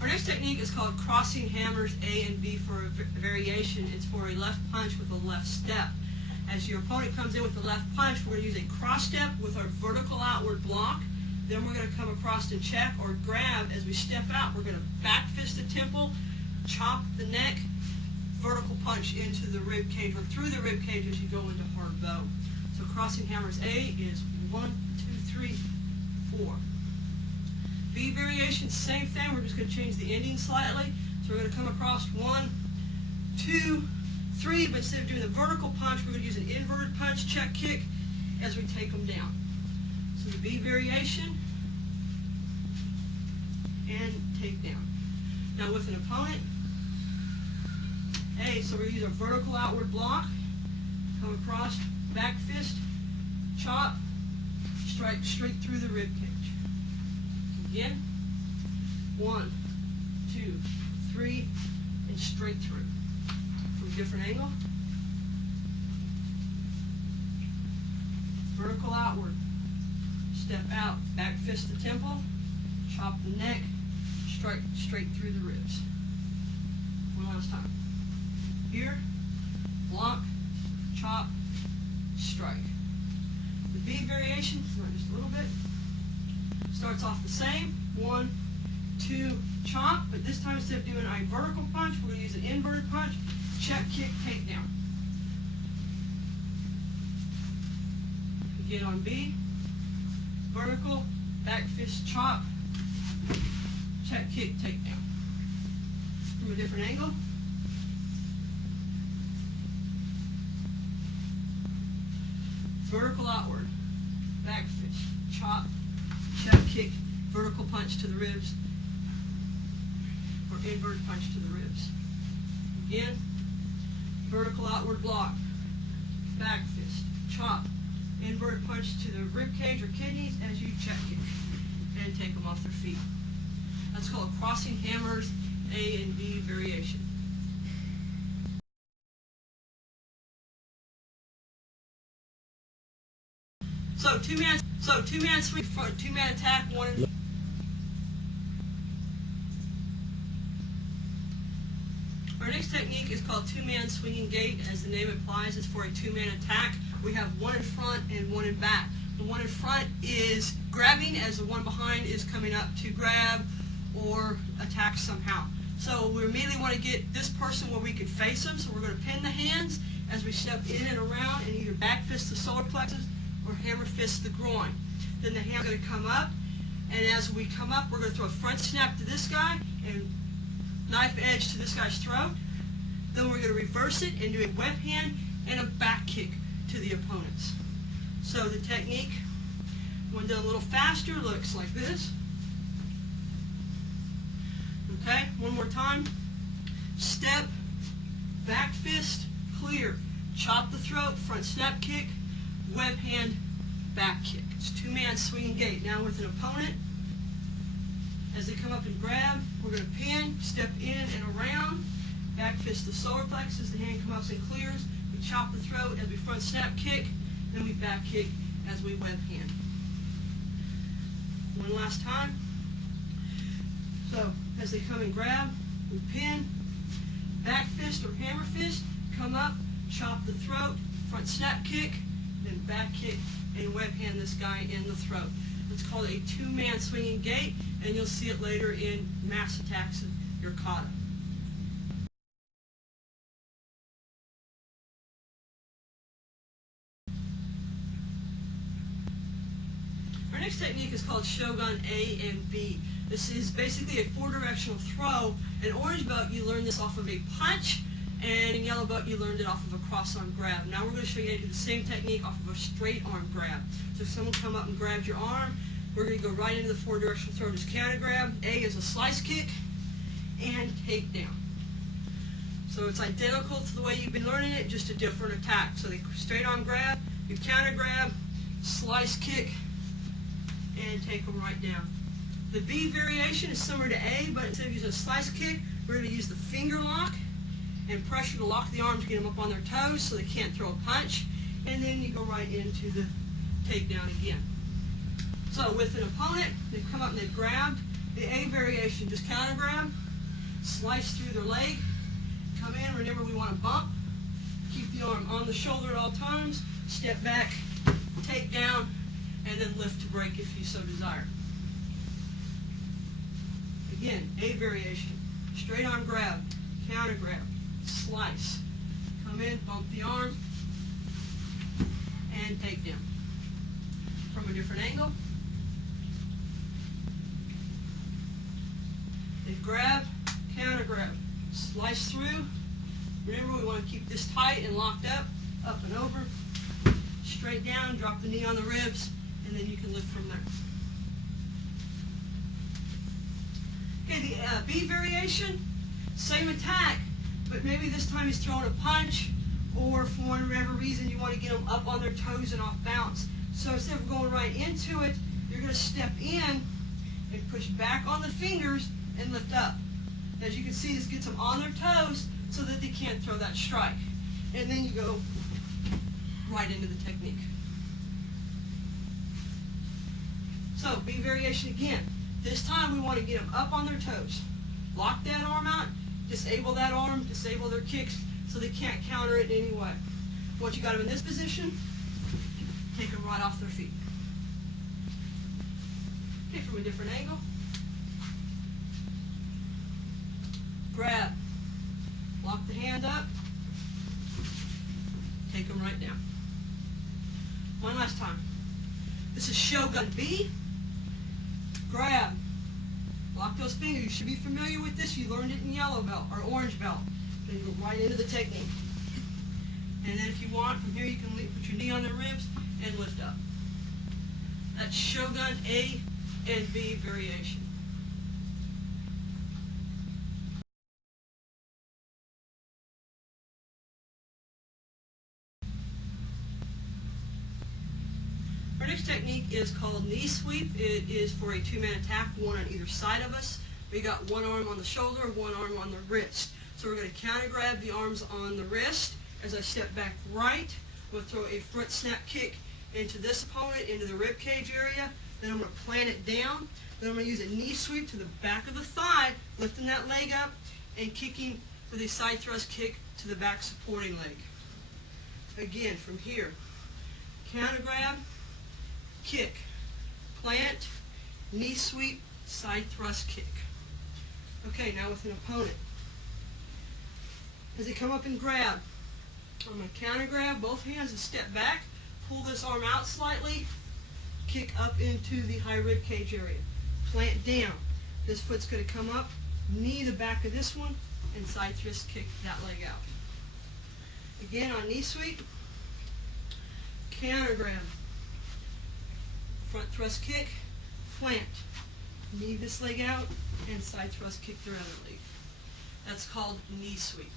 Our next technique is called crossing hammers A and B for a variation. It's for a left punch with a left step. As your opponent comes in with the left punch, we're going to use a cross step with our vertical outward block. Then we're going to come across and check or grab. As we step out, we're going to back fist the temple, chop the neck, vertical punch into the rib cage or through the rib cage as you go into hard bow. So crossing hammers A is 1, 2, 3, 4. B variation, same thing. We're just going to change the ending slightly. So we're going to come across 1, 2, 3, but instead of doing the vertical punch, we're going to use an inverted punch, check kick, as we take them down. So the B variation, and take down. Now with an opponent, A, so we're going to use a vertical outward block, come across, back fist, chop, strike straight through the rib cage. Again, 1, 2, 3, and straight through. From a different angle. Vertical outward. Step out, back fist the temple, chop the neck, strike straight through the ribs. One last time. Here, block, chop, strike. The B variation, just a little bit. Starts off the same, 1, 2, chop, but this time instead of doing a vertical punch, we're going to use an inverted punch, check, kick, take down. Again on B, vertical, back fist, chop, check, kick, take down. From a different angle. Vertical outward, back fist, chop, check, kick, vertical punch to the ribs, or inverted punch to the ribs. Again, vertical outward block, back fist, chop, inverted punch to the rib cage or kidneys as you check kick, and take them off their feet. That's called crossing hammers A and B variation. So two-man swing front, two-man attack, one in front. Our next technique is called two-man swinging gait. As the name implies, it's for a two-man attack. We have one in front and one in back. The one in front is grabbing as the one behind is coming up to grab or attack somehow. So we immediately want to get this person where we can face them. So we're going to pin the hands as we step in and around and either back fist the solar plexus or hammer fist the groin. Then the hand's going to come up, and as we come up, we're going to throw a front snap to this guy and knife edge to this guy's throat. Then we're going to reverse it and do a web hand and a back kick to the opponents. So the technique, when done a little faster, looks like this. Okay, one more time. Step, back fist, clear. Chop the throat, front snap kick, web hand, back kick. It's two-man swinging gait. Now with an opponent, as they come up and grab, we're going to pin, step in and around, back fist the solar plexus, the hand comes up and clears, we chop the throat as we front snap kick, then we back kick as we web hand. One last time. So as they come and grab, we pin, back fist or hammer fist, come up, chop the throat, front snap kick, then back kick and web hand this guy in the throat. It's called a two-man swinging gait, and you'll see it later in mass attacks of your kata. Our next technique is called Shogun A and B. This is basically a four-directional throw. In orange belt, you learn this off of a punch, and in yellow belt, you learned it off of a cross-arm grab. Now we're going to show you how to do the same technique off of a straight-arm grab. So if someone come up and grabs your arm, we're going to go right into the four-directional throw. Just counter grab. A is a slice kick, and take down. So it's identical to the way you've been learning it, just a different attack. So the straight-arm grab, you counter grab, slice kick, and take them right down. The B variation is similar to A, but instead of using a slice kick, we're going to use the finger lock and pressure to lock the arms, get them up on their toes so they can't throw a punch, and then you go right into the takedown again. So with an opponent, they've come up and they've grabbed, The A variation, just counter grab, slice through their leg, come in, remember we want to bump, keep the arm on the shoulder at all times, step back, take down, and then lift to break if you so desire. Again, A variation, straight arm grab, counter grab, slice, come in, bump the arm, and take down. From a different angle, then grab, counter grab, slice through. Remember, we want to keep this tight and locked up and over, straight down, drop the knee on the ribs, and then you can lift from there. Okay, the B variation, same attack, but maybe this time he's throwing a punch, or for whatever reason you want to get them up on their toes and off balance. So instead of going right into it, you're going to step in and push back on the fingers and lift up. As you can see, this gets them on their toes so that they can't throw that strike. And then you go right into the technique. So, B variation again. This time we want to get them up on their toes. Lock that arm out, disable that arm, disable their kicks so they can't counter it in any way. Once you got them in this position, take them right off their feet. Okay, from a different angle. Grab. Lock the hand up. Take them right down. One last time. This is Shogun B. Grab. Lock those fingers. You should be familiar with this. You learned it in yellow belt or orange belt. Then you go right into the technique. And then if you want, from here you can put your knee on the ribs and lift up. That's Shogun A and B variation. Our next technique is called knee sweep. It is for a two-man attack, one on either side of us. We got one arm on the shoulder, one arm on the wrist. So we're going to counter grab the arms on the wrist. As I step back right, I'm going to throw a front snap kick into this opponent, into the rib cage area. Then I'm going to plant it down. Then I'm going to use a knee sweep to the back of the thigh, lifting that leg up and kicking with a side thrust kick to the back supporting leg. Again, from here, counter grab, kick, plant, knee sweep, side thrust kick. Okay, now with an opponent. As they come up and grab, I'm going to counter grab both hands and step back, pull this arm out slightly, kick up into the high rib cage area. Plant down. This foot's going to come up, knee the back of this one, and side thrust kick that leg out. Again on knee sweep, counter grab, front thrust kick, plant, knee this leg out, and side thrust kick the other leg. That's called knee sweep.